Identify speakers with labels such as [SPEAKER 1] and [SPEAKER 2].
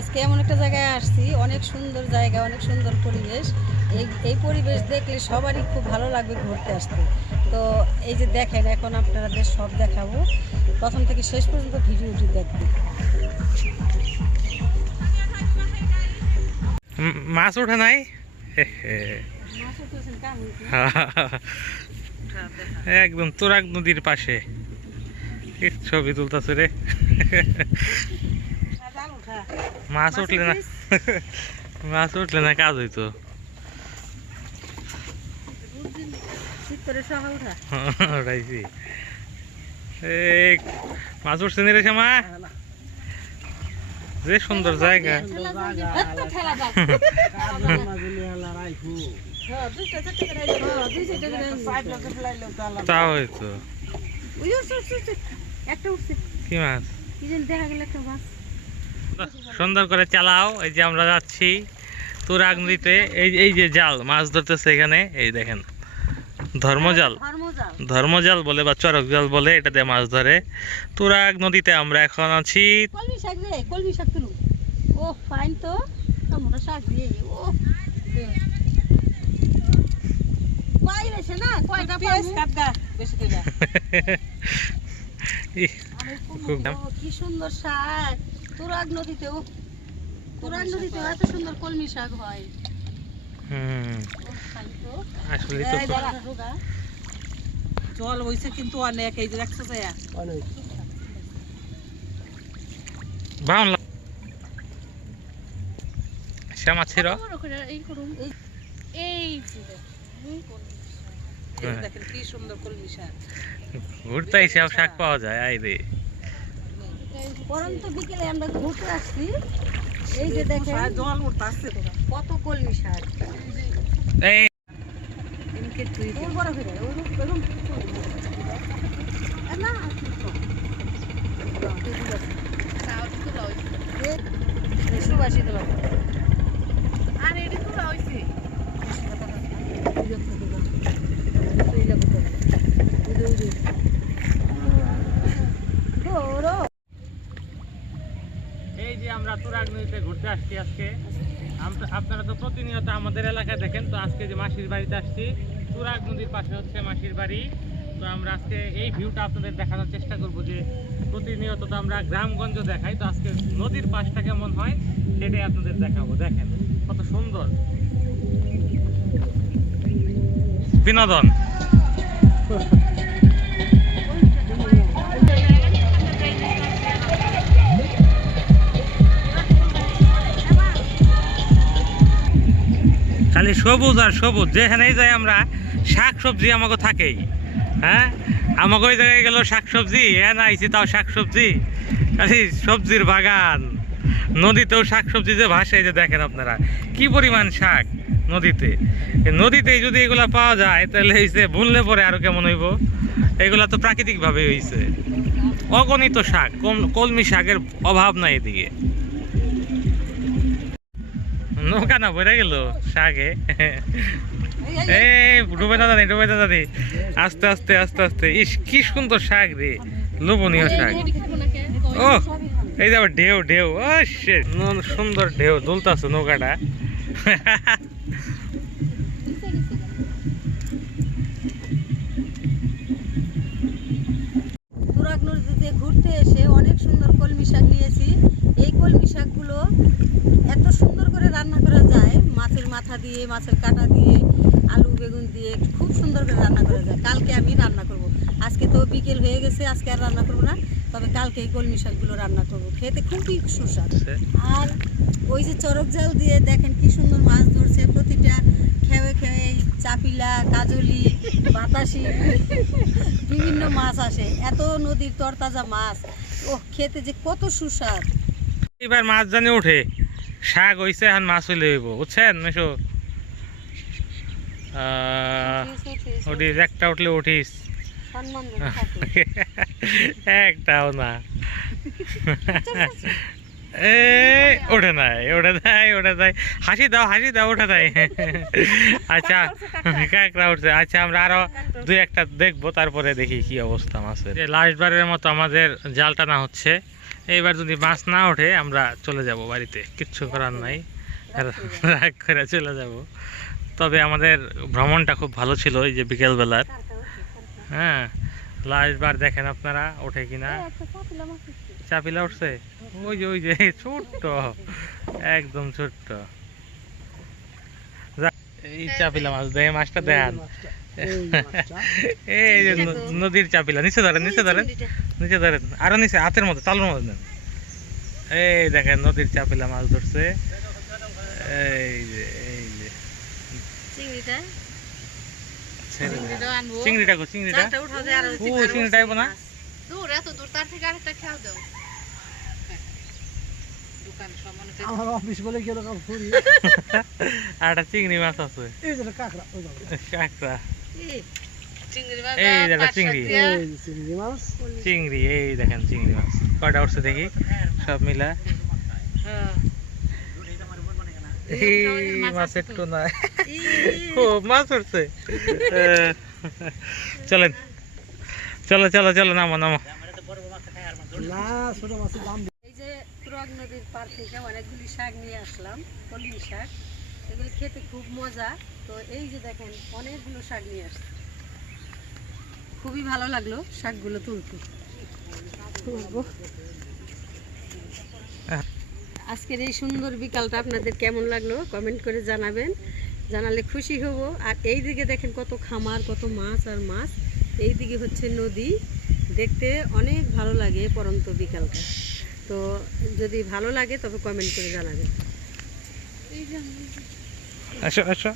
[SPEAKER 1] আজকে এমন একটা জায়গায় আসছি অনেক সুন্দর জায়গা অনেক সুন্দর পরিবেশ। এই এই পরিবেশ দেখলে সবারই খুব ভালো লাগবে ঘুরতে আসতে। তো এই যে দেখেন এখন আপনাদের সব দেখাবো। প্রথম থেকে শেষ পর্যন্ত ভিডিওটি দেখবেন।
[SPEAKER 2] মাছ ওঠে নাই? একদম তোরাক নদীর পাশে। ছবি তুলতেছে রে? মাছ উঠলে না। মাছ উঠলে না কাজ হইতো।
[SPEAKER 3] শীতরে সহ উঠা।
[SPEAKER 2] ওটাইছি মাছ উঠছে নি রে শ্যামা? যে সুন্দর জায়গা।
[SPEAKER 3] হ্যাঁ। হ্যাঁ।
[SPEAKER 2] তা হয়তো কি মাছ?
[SPEAKER 3] দেখা গেল একটা মাছ।
[SPEAKER 2] সুন্দর করে চালাও। এই যে আমরা যাচ্ছি তুরাগ নদীতে এই এই যে জাল মাছ ধরতেছে এখানে। এই দেখেন ধর্মজাল। ধর্মজাল। ধর্মজাল বলে বা চরক জাল বলে এটা দিয়ে মাছ ধরে। তুরাগ নদীতে আমরা এখন আছি।
[SPEAKER 3] কলমি শাক রে কলমি শাক তুলু। ও ফাইন তো। আমরা শাক রে ও কয় রেছে না কয়টা পাবো? ইহ, খুব দাম। ও, কি সুন্দর শাক। তুরাগ নদীতে ও তুরাগ নদীতে এত সুন্দর কলমি শাক হয়।
[SPEAKER 2] হুম। আসলে তো।
[SPEAKER 1] জল হইছে কিন্তু অনেক এই যে দেখছ যে
[SPEAKER 2] বাংলা শ্যামা ছিল
[SPEAKER 3] এই করুন। এই এই যে দেখ, এই
[SPEAKER 1] কলমি শাক। এই যে দেখেন কি সুন্দর কলমি শাক।
[SPEAKER 2] ঘুরতে শাক পাওয়া যায় আই রে
[SPEAKER 3] পরন্ত বিকেলে আমরা ঘুরতে আসছি। এই যে দেখেন
[SPEAKER 1] জল উঠতাছে
[SPEAKER 3] কত কলমি শাক এই। এমকে তুই বড় হয়ে ওর ওরকম না
[SPEAKER 1] সুবাসিত লোক আর এডি তুলা হইছে
[SPEAKER 2] এই যে আমরা নদীতে ঘুরতে আসছি আজকে। আপনারা তো প্রতিনিয়ত আমাদের এলাকায় দেখেন, তো আজকে যে মাসির বাড়িতে আসছি তুরাগ নদীর পাশে হচ্ছে মাসির বাড়ি। তো আমরা আজকে এই ভিউটা আপনাদের দেখানোর চেষ্টা করব যে প্রতিনিয়ত তো আমরা গ্রামগঞ্জ দেখাই, তো আজকে নদীর পাশটা কেমন হয় সেটাই আপনাদের দেখাবো। দেখেন, কত সুন্দর। বিনোদন। খালি সবুজ আর সবুজ, যেখানেই যাই আমরা শাক সবজি আমাকে থাকেই হ্যাঁ? আমাকে ওই জায়গায় গেল শাক সবজি হ্যাঁ না আইছি তাও শাক সবজি খালি সবজির বাগান, নদীতেও শাক সবজি যে ভাসে যে দেখেন আপনারা, কি পরিমাণ শাক নদীতে। এই নদীতেই যদি এগুলা পাওয়া যায়, তাহলে হইছে ভুললে পরে আরও কেমন হইব? এগুলা তো প্রাকৃতিকভাবে হইছে। অগণিত শাক কলমি শাকের অভাব নাই এদিকে। নৌকা না বইরা গেল শাকে এই ডুবে না দাদি ডুবে না দাদি। আস্তে আস্তে আস্তে আস্তে। ইস কি সুন্দর শাক রে লোভনীয় শাক। ও এই যে ঢেউ ঢেউ। ও সুন্দর ঢেউ দুলতাছে নৌকাটা
[SPEAKER 3] তুরাগ নদীতে ঘুরতে এসে অনেক সুন্দর কলমি শাক নিয়েছি এই কলমি শাকগুলো এত সুন্দর করে রান্না করা যায় মাছের মাথা দিয়ে মাছের কাঁটা দিয়ে আলু বেগুন দিয়ে খুব সুন্দর করে রান্না করা যায়। কালকে আমি রান্না করব। আজকে তো বিকেল হয়ে গেছে আজকে আর রান্না করব না। তবে কালকে এই কলমি শাকগুলো রান্না করব। খেতে খুবই সুস্বাদু। আর ওই যে চরক জাল দিয়ে দেখেন কি সুন্দর মাছ ধরছে প্রতিটা খেয়ে খেয়ে চাপিলা কাজলি বাতাসি বিভিন্ন মাছ আসে। এত নদীর তরতাজা মাছ। ও খেতে যে কত সুস্বাদ।
[SPEAKER 2] এবার মাছ জানি উঠে শাক হইছে এখন মাছ হইলে হইব বুঝছেন? মেশো। উঠিস একটা উঠলে উঠিস। একটাও না। এ ওঠে নাই ওঠে নাই ওঠে নাই। হাসি দাও হাসি দাও ওঠে নাই। আচ্ছা কাঁকড়া উঠছে আচ্ছা আমরা আরও দুই একটা দেখব তারপরে দেখি কি অবস্থা মাছের। লাস্ট বারের মতো আমাদের জাল টানা হচ্ছে। এইবার যদি মাছ না ওঠে আমরা চলে যাব বাড়িতে। কিচ্ছু করার নাই। রাগ করে চলে যাব। তবে আমাদের ভ্রমণটা খুব ভালো ছিল এই যে বিকেলবেলার। হ্যাঁ লাস্ট বার দেখেন আপনারা ওঠে কিনা। চাপিলা উঠছে। ওই যে ওই যে ছোট্ট একদম ছোট্ট। এই চাপিলা মাছ দেয় মাছটা দেন। এই যে নদীর চাপিলা নিচে ধরেন নিচে ধরেন। নিচে ধরেন। আরও নিচে হাতের মধ্যে তালুর মধ্যে নেন। এই দেখেন নদীর চাপিলা মাছ ধরছে। এই যে এই যে। চিংড়িটা। আনব। চিংড়িটা ও চিংড়ি চিংড়িটা আইবো না?
[SPEAKER 3] দূর এত দূর তার থেকে আরেকটা খেয়াল দাও।
[SPEAKER 1] আমার অফিস বলে কীরকম ফুরি
[SPEAKER 2] আর একটা চিংড়ি মাছ আছে। এই যে কাঁকড়া কাঁকড়া। এই,
[SPEAKER 3] চিংড়ি। এই দেখো চিংড়ি
[SPEAKER 2] চিংড়ি এই দেখেন চিংড়ি মাছ। কয়টা উঠছে দেখি? সব মিলা। হ্যাঁ এই মাছ একটু না। ই, মাছ উঠছে। চলেন। চলো চলো চলো নামো নামো।
[SPEAKER 1] না ছোট
[SPEAKER 3] এই যে নদীর পার থেকে অনেকগুলি শাক নিয়ে আসলাম কলমি শাক। এগুলি খেতে খুব মজা। তো এই যে দেখেন, অনেকগুলো শাক নিয়ে আসছে। খুবই ভালো লাগল শাকগুলো তুলতে। আজকের এই সুন্দর বিকালটা আপনাদের কেমন লাগল কমেন্ট করে জানাবেন। জানালে খুশি হব। আর এই দিকে দেখেন কত খামার, কত মাছ আর মাছ। এই দিকে হচ্ছে নদী। দেখতে অনেক ভালো লাগে পরন্ত বিকালটা। তো যদি ভালো লাগে তবে কমেন্ট করে জানাবেন।
[SPEAKER 2] আসো আসো